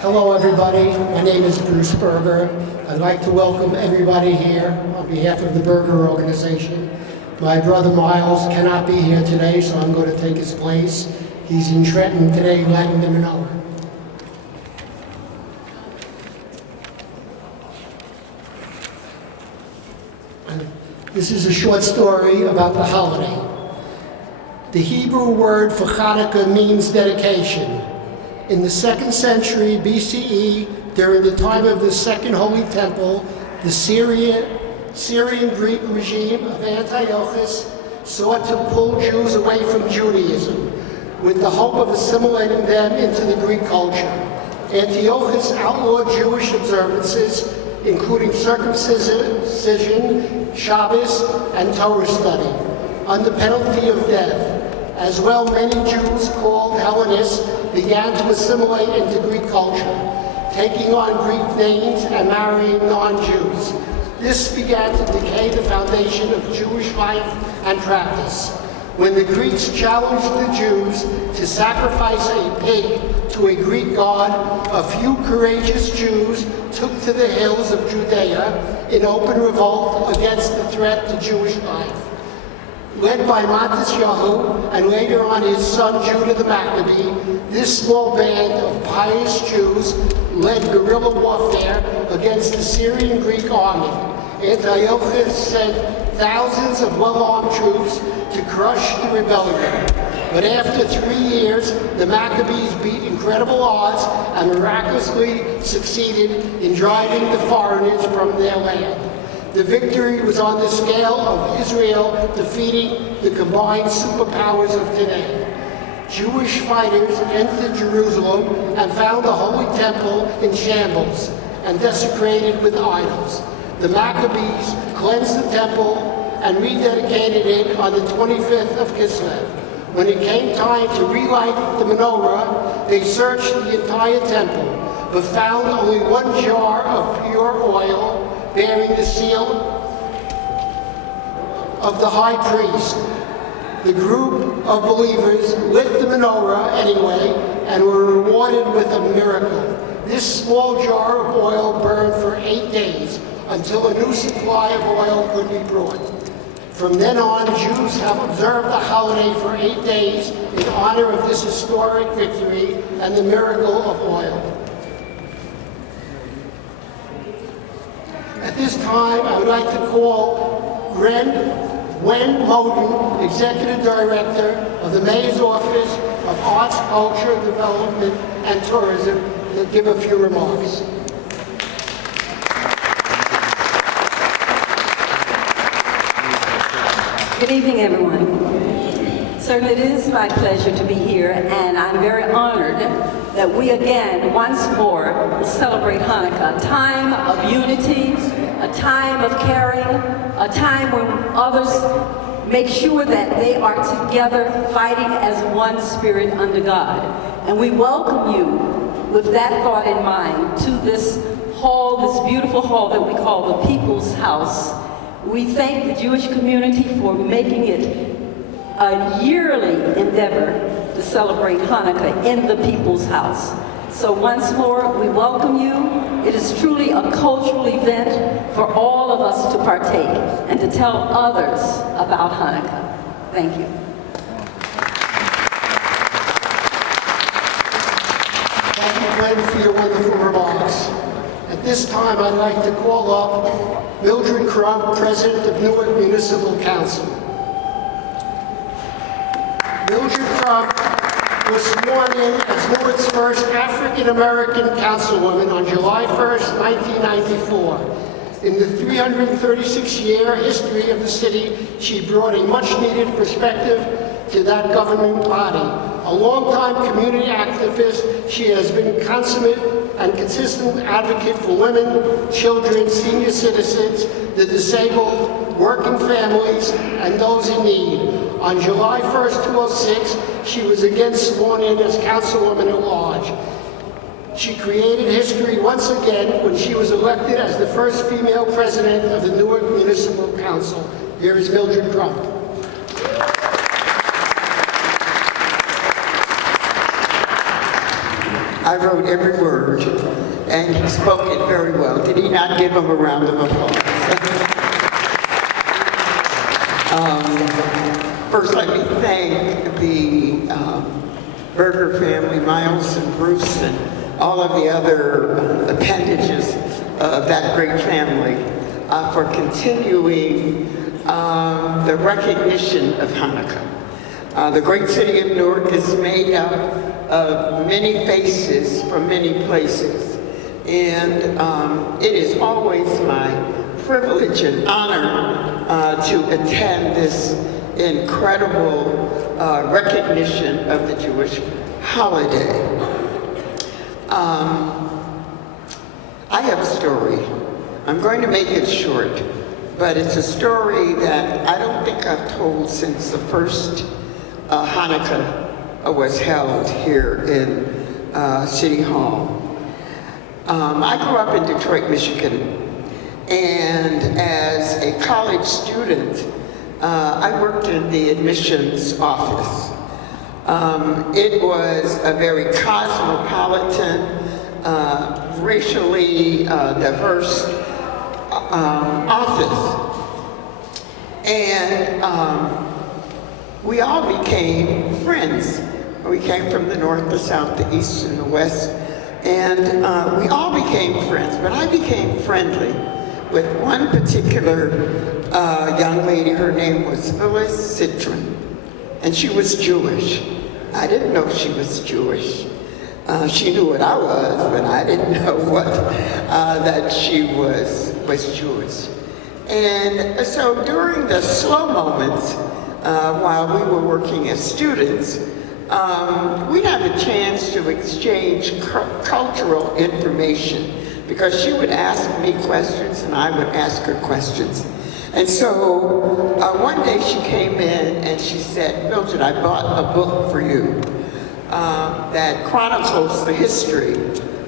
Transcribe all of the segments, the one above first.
Hello everybody, my name is Bruce Berger. I'd like to welcome everybody here on behalf of the Berger Organization. My brother Miles cannot be here today, so I'm going to take his place. He's in Trenton today lighting the menorah. This is a short story about the holiday. The Hebrew word for Hanukkah means dedication. In the 2nd century BCE, during the time of the Second Holy Temple, the Syrian Greek regime of Antiochus sought to pull Jews away from Judaism with the hope of assimilating them into the Greek culture. Antiochus outlawed Jewish observances, including circumcision, Shabbos, and Torah study, under penalty of death. As well, many Jews called Hellenists began to assimilate into Greek culture, taking on Greek names and marrying non-Jews. This began to decay the foundation of Jewish life and practice. When the Greeks challenged the Jews to sacrifice a pig to a Greek god, a few courageous Jews took to the hills of Judea in open revolt against the threat to Jewish life. Led by Matisyahu and later on his son Judah the Maccabee, this small band of pious Jews led guerrilla warfare against the Syrian Greek army. Antiochus sent thousands of well-armed troops to crush the rebellion. But after 3 years, the Maccabees beat incredible odds and miraculously succeeded in driving the foreigners from their land. The victory was on the scale of Israel defeating the combined superpowers of today. Jewish fighters entered Jerusalem and found the Holy Temple in shambles and desecrated with idols. The Maccabees cleansed the temple and rededicated it on the 25th of Kislev. When it came time to relight the menorah, they searched the entire temple, but found only one jar of pure oil bearing the seal of the high priest. The group of believers lit the menorah anyway and were rewarded with a miracle. This small jar of oil burned for 8 days until a new supply of oil could be brought. From then on, Jews have observed the holiday for 8 days in honor of this historic victory and the miracle of oil. At this time, I would like to call Gwen Moden, Executive Director of the Mayor's Office of Arts, Culture, Development, and Tourism, to give a few remarks. Good evening, everyone. Certainly it is my pleasure to be here, and I'm very honored that we again, once more, will celebrate Hanukkah, a time of unity, a time of caring, a time when others make sure that they are together fighting as one spirit under God. And we welcome you with that thought in mind to this hall, this beautiful hall that we call the People's House. We thank the Jewish community for making it a yearly endeavor to celebrate Hanukkah in the People's House. So once more, we welcome you. It is truly a cultural event for all of us to partake and to tell others about Hanukkah. Thank you. Thank you, Gwen, for your wonderful remarks. At this time, I'd like to call up Mildred Crump, President of Newark Municipal Council. Mildred Crump was sworn in as Newark's first African-American councilwoman on July 1st, 1994. In the 336-year history of the city, she brought a much-needed perspective to that government body. A longtime community activist, she has been consummate and consistent advocate for women, children, senior citizens, the disabled, working families, and those in need. On July 1st, 2006, she was again sworn in as Councilwoman at Large. She created history once again when she was elected as the first female president of the Newark Municipal Council. Here is Mildred Crump. I wrote every word, and he spoke it very well. Did he not give him a round of applause? First, let me thank the Berger family, Miles and Bruce, and all of the other appendages of that great family for continuing the recognition of Hanukkah. The great city of Newark is made up of many faces from many places, and it is always my privilege and honor to attend this incredible recognition of the Jewish holiday. I have a story. I'm going to make it short, but it's a story that I don't think I've told since the first Hanukkah was held here in City Hall. I grew up in Detroit, Michigan, and as a college student, I worked in the admissions office. It was a very cosmopolitan, racially diverse office. And we all became friends. We came from the north, the south, the east, and the west. And we all became friends, but I became friendly with one particular young lady. Her name was Phyllis Citron, and she was Jewish. I didn't know she was Jewish. She knew what I was, but I didn't know that she was Jewish. And so during the slow moments, while we were working as students, we'd have a chance to exchange cultural information, because she would ask me questions and I would ask her questions. And so one day she came in and she said, "Mildred, I bought a book for you that chronicles the history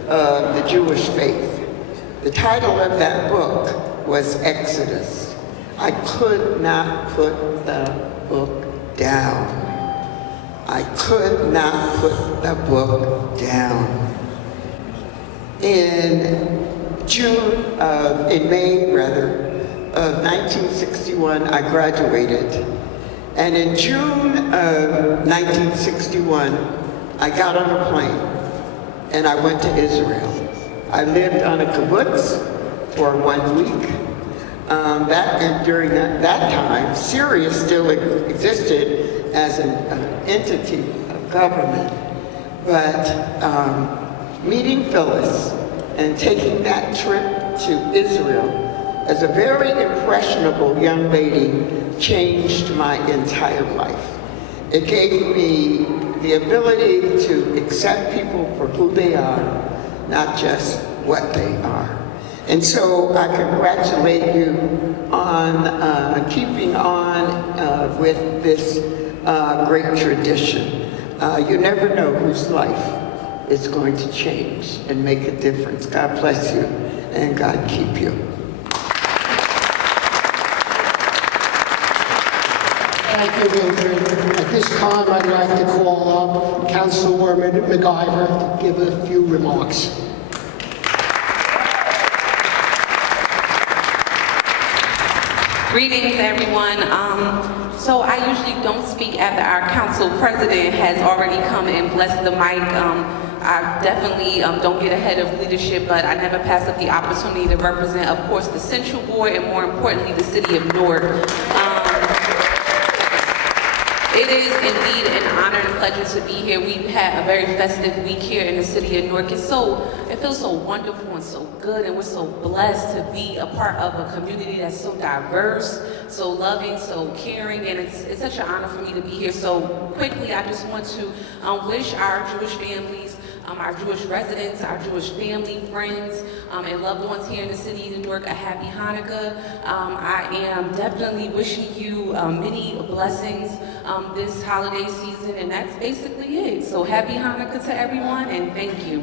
of the Jewish faith. The title of that book was Exodus." I could not put the book down. I could not put the book down. In May of 1961, I graduated. And in June of 1961, I got on a plane and I went to Israel. I lived on a kibbutz for 1 week. And during that time, Syria still existed as an entity of government. But meeting Phyllis and taking that trip to Israel as a very impressionable young lady changed my entire life. It gave me the ability to accept people for who they are, not just what they are. And so I congratulate you on keeping on with this great tradition. You never know whose life is going to change and make a difference. God bless you and God keep you. Thank you, Mildred. At this time, I'd like to call up Councilwoman McIver to give a few remarks. Greetings, everyone. So I usually don't speak after our council president has already come and blessed the mic. I definitely don't get ahead of leadership, but I never pass up the opportunity to represent, of course, the Central Board and more importantly, the city of Newark. It is indeed an honor and pleasure to be here. We've had a very festive week here in the city of Newark. It feels so wonderful and so good, and we're so blessed to be a part of a community that's so diverse, so loving, so caring, and it's such an honor for me to be here. So quickly, I just want to wish our Jewish families, our Jewish residents, our Jewish family, friends, and loved ones here in the city of New York a happy Hanukkah. I am definitely wishing you many blessings this holiday season, and that's basically it. So happy Hanukkah to everyone, and thank you.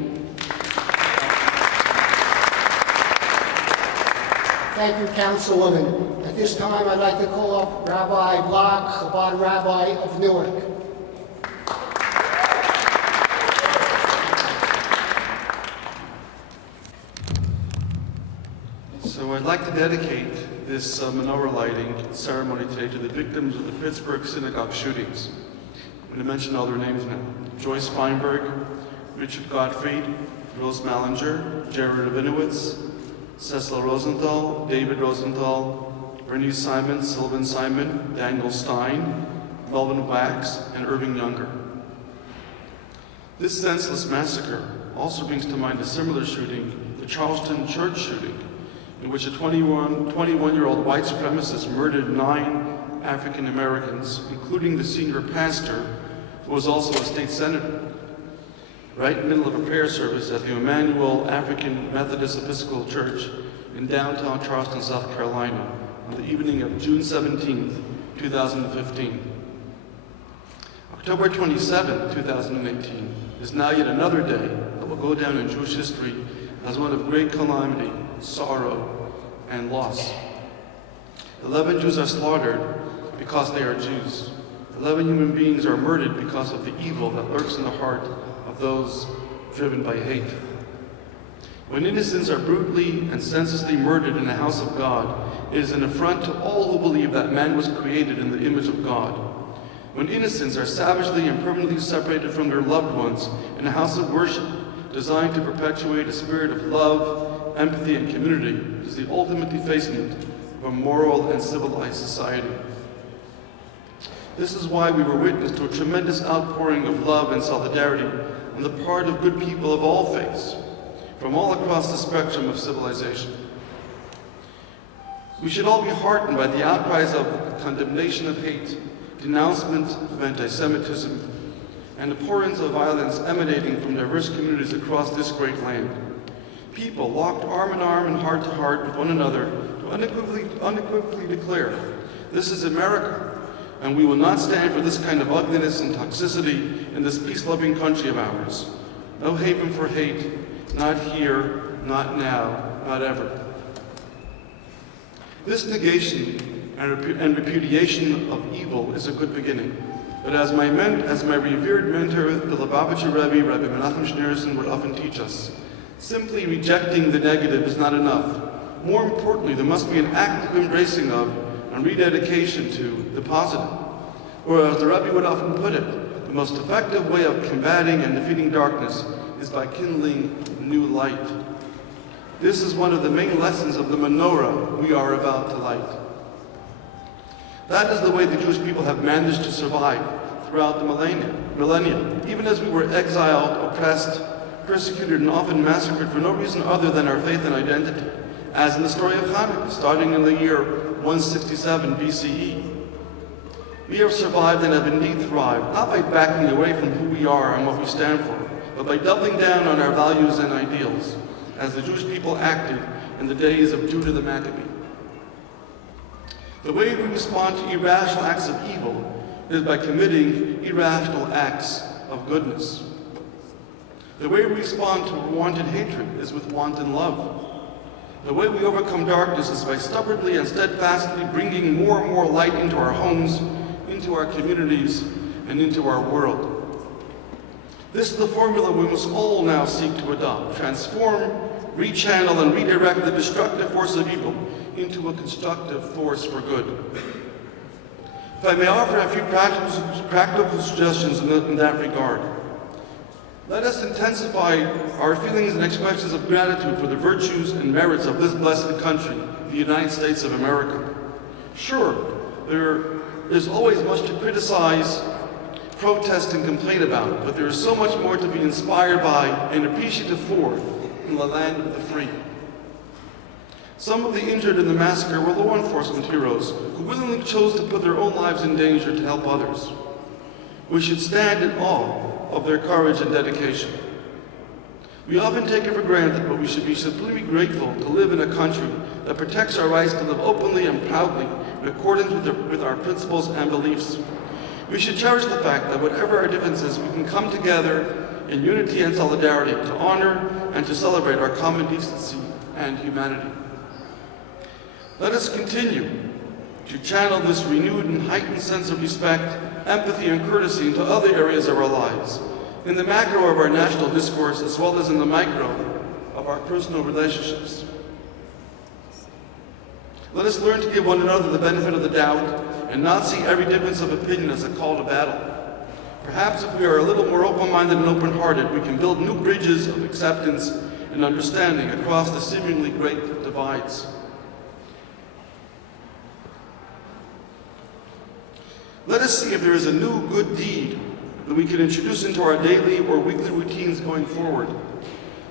Thank you, Councilwoman. At this time, I'd like to call up Rabbi Block, Chabad Rabbi of Newark. I'd like to dedicate this menorah lighting ceremony today to the victims of the Pittsburgh synagogue shootings. I'm going to mention all their names now. Joyce Feinberg, Richard Gottfried, Rose Mallinger, Jared Rabinowitz, Cecil Rosenthal, David Rosenthal, Bernice Simon, Sylvan Simon, Daniel Stein, Melvin Wax, and Irving Younger. This senseless massacre also brings to mind a similar shooting, the Charleston church shooting, in which a 21-year-old white supremacist murdered 9 African Americans, including the senior pastor, who was also a state senator, right in the middle of a prayer service at the Emmanuel African Methodist Episcopal Church in downtown Charleston, South Carolina, on the evening of June 17, 2015. October 27, 2018, is now yet another day that will go down in Jewish history as one of great calamity, sorrow, and loss. 11 Jews are slaughtered because they are Jews. 11 human beings are murdered because of the evil that lurks in the heart of those driven by hate. When innocents are brutally and senselessly murdered in the house of God, it is an affront to all who believe that man was created in the image of God. When innocents are savagely and permanently separated from their loved ones in a house of worship designed to perpetuate a spirit of love, empathy, and community, it is the ultimate defacement of a moral and civilized society. This is why we were witness to a tremendous outpouring of love and solidarity on the part of good people of all faiths, from all across the spectrum of civilization. We should all be heartened by the outcries of condemnation of hate, denouncement of anti-Semitism, and abhorrence of violence emanating from diverse communities across this great land. People locked arm in arm and heart to heart with one another to unequivocally declare, "This is America, and we will not stand for this kind of ugliness and toxicity in this peace-loving country of ours. No haven for hate, not here, not now, not ever." This negation and repudiation of evil is a good beginning. But as my revered mentor, the Lubavitcher Rebbe, Rabbi Menachem Schneerson, would often teach us, simply rejecting the negative is not enough. More importantly, there must be an active embracing of and rededication to the positive. Or as the Rebbe would often put it, the most effective way of combating and defeating darkness is by kindling new light. This is one of the main lessons of the menorah we are about to light. That is the way the Jewish people have managed to survive throughout the millennia, even as we were exiled, oppressed, persecuted, and often massacred for no reason other than our faith and identity, as in the story of Hanukkuh, starting in the year 167 BCE. We have survived and have indeed thrived, not by backing away from who we are and what we stand for, but by doubling down on our values and ideals, as the Jewish people acted in the days of Judah the Maccabee. The way we respond to irrational acts of evil is by committing irrational acts of goodness. The way we respond to wanton hatred is with wanton love. The way we overcome darkness is by stubbornly and steadfastly bringing more and more light into our homes, into our communities, and into our world. This is the formula we must all now seek to adopt: transform, rechannel, and redirect the destructive force of evil into a constructive force for good. If I may offer a few practical suggestions in that regard. Let us intensify our feelings and expressions of gratitude for the virtues and merits of this blessed country, the United States of America. Sure, there is always much to criticize, protest, and complain about, but there is so much more to be inspired by and appreciative for in the land of the free. Some of the injured in the massacre were law enforcement heroes who willingly chose to put their own lives in danger to help others. We should stand in awe of their courage and dedication. We often take it for granted, but we should be supremely grateful to live in a country that protects our rights to live openly and proudly in accordance with our principles and beliefs. We should cherish the fact that whatever our differences, we can come together in unity and solidarity to honor and to celebrate our common decency and humanity. Let us continue to channel this renewed and heightened sense of respect, empathy, and courtesy into other areas of our lives, in the macro of our national discourse as well as in the micro of our personal relationships. Let us learn to give one another the benefit of the doubt and not see every difference of opinion as a call to battle. Perhaps if we are a little more open-minded and open-hearted, we can build new bridges of acceptance and understanding across the seemingly great divides. Let us see if there is a new good deed that we can introduce into our daily or weekly routines going forward,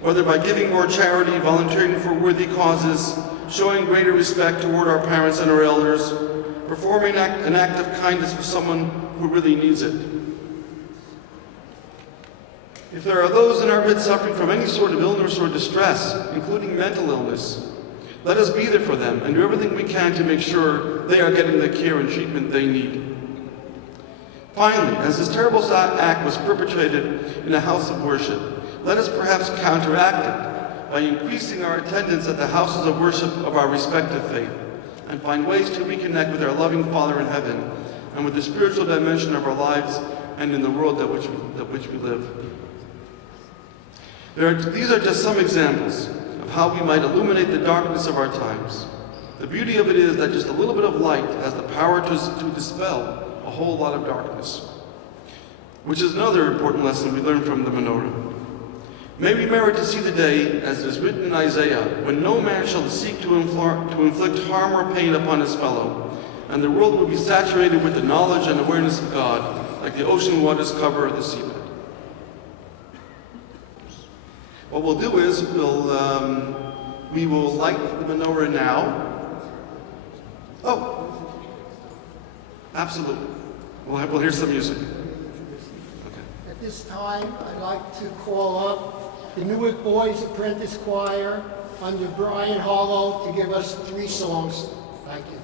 whether by giving more charity, volunteering for worthy causes, showing greater respect toward our parents and our elders, performing an act of kindness for someone who really needs it. If there are those in our midst suffering from any sort of illness or distress, including mental illness, let us be there for them and do everything we can to make sure they are getting the care and treatment they need. Finally, as this terrible act was perpetrated in a house of worship, let us perhaps counteract it by increasing our attendance at the houses of worship of our respective faith and find ways to reconnect with our loving Father in heaven and with the spiritual dimension of our lives and in the world that which we live. These are just some examples of how we might illuminate the darkness of our times. The beauty of it is that just a little bit of light has the power to dispel a whole lot of darkness, which is another important lesson we learn from the menorah. May we merit to see the day, as it is written in Isaiah, when no man shall seek to inflict harm or pain upon his fellow, and the world will be saturated with the knowledge and awareness of God, like the ocean waters cover the seabed. What we'll do is we will light the menorah now. Oh, absolutely. We'll hear some music. Okay. At this time, I'd like to call up the Newark Boys Apprentice Choir under Brian Harlow to give us 3 songs. Thank you.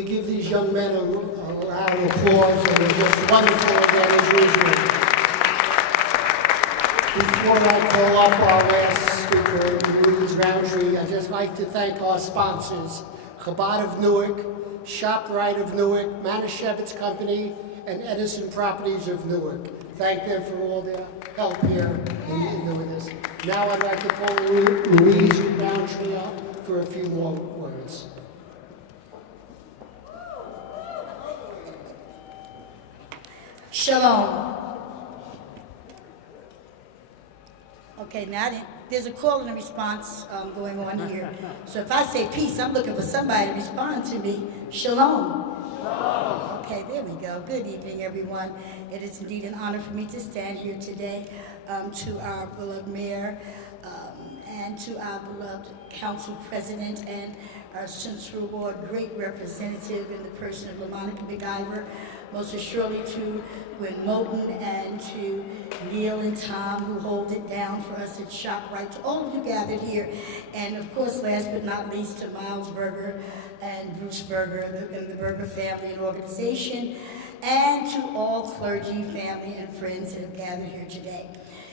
we give these young men a round of applause? They're just wonderful again, as usual. Before I call up our last speaker, Louise Roundtree, I'd just like to thank our sponsors, Chabad of Newark, ShopRite of Newark, Manischewitz Company, and Edison Properties of Newark. Thank them for all their help here in doing this. Now I'd like to call Louise Roundtree up for a few more words. Shalom. Okay, now there's a call and a response going on here. So if I say peace, I'm looking for somebody to respond to me. Shalom. Okay, there we go. Good evening, everyone. It is indeed an honor for me to stand here today to our beloved mayor and to our beloved council president and our Central Ward great representative in the person of LaMonica McIver. Most assuredly to Gwen Moulton and to Neil and Tom who hold it down for us at ShopRite, to all of you gathered here, and of course last but not least to Miles Berger and Bruce Berger and the Berger family and organization, and to all clergy, family, and friends that have gathered here today.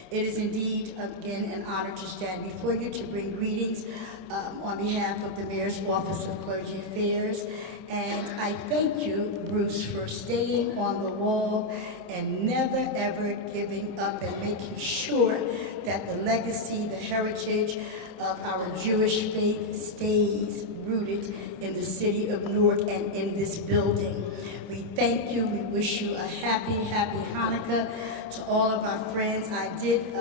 It is indeed, again, an honor to stand before you to bring greetings on behalf of the Mayor's Office of Clergy Affairs. And I thank you, Bruce, for staying on the wall and never ever giving up and making sure that the legacy, the heritage of our Jewish faith stays rooted in the city of Newark and in this building. We thank you. We wish you a happy, happy Hanukkah. To all of our friends, I did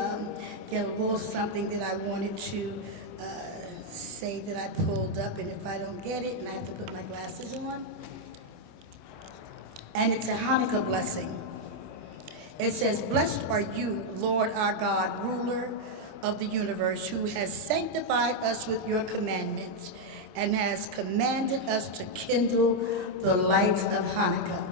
get a little something that I wanted to say that I pulled up, and if I don't get it, and I have to put my glasses on. And it's a Hanukkah blessing. It says, "Blessed are you, Lord our God, ruler of the universe, who has sanctified us with your commandments and has commanded us to kindle the lights of Hanukkah."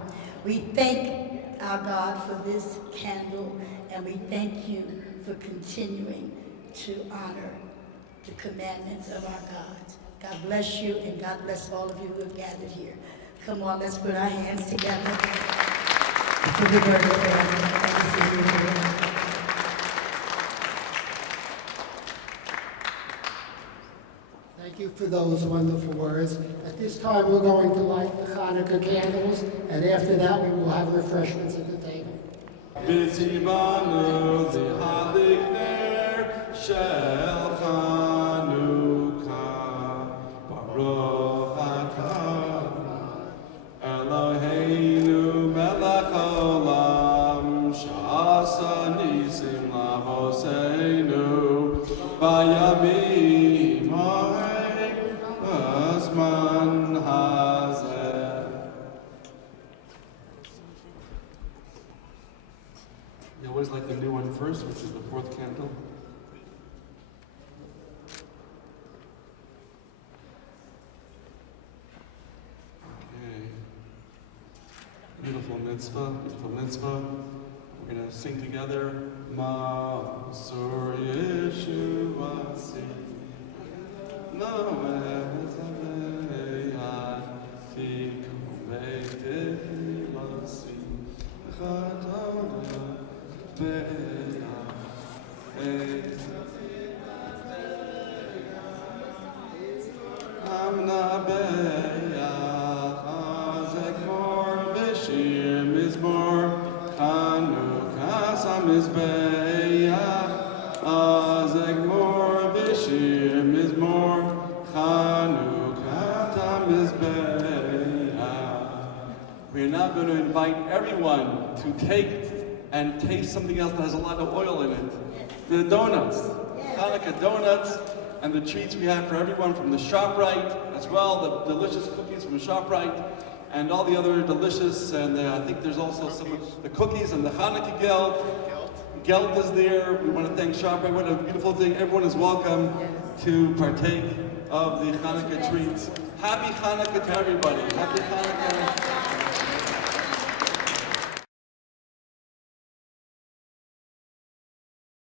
We thank our God for this candle, and we thank you for continuing to honor the commandments of our God. God bless you, and God bless all of you who have gathered here. Come on, let's put our hands together for the Berger family. Thank you for being here. Thank you for those wonderful words. At this time, we're going to light the Hanukkah candles, and after that, we will have refreshments at the table. B'tzivanu lihadik ner shel Hanukah, Baruch atah Eloheinu melech haolam, she'asa nisim lavoseinu bayamim ha'hem b'zman hazeh. You always like the new one first, which is the fourth candle. Okay. Beautiful mitzvah, beautiful mitzvah. We're going to sing together. Ma'asor Yeshuvasi, No'ez Aveya, Tikum Ve'tefilasi, Chadona, Be'ya, Amna Be'ya, Chazek Mor, Beshir Mizmor, Chanukah Samizbeya, Chazek Mor, Beshir Mizmor, Chanukah Tamizbeya. We're now going to invite everyone to take and taste something else that has a lot of oil in it. The donuts, Hanukkah donuts, and the treats we have for everyone from the ShopRite as well, the delicious cookies from ShopRite, and all the other delicious, and I think there's also some of the cookies and the Hanukkah gelt. Gelt is there. We want to thank ShopRite. What a beautiful thing. Everyone is welcome to partake of the Hanukkah treats. Happy Hanukkah to everybody. Happy Hanukkah.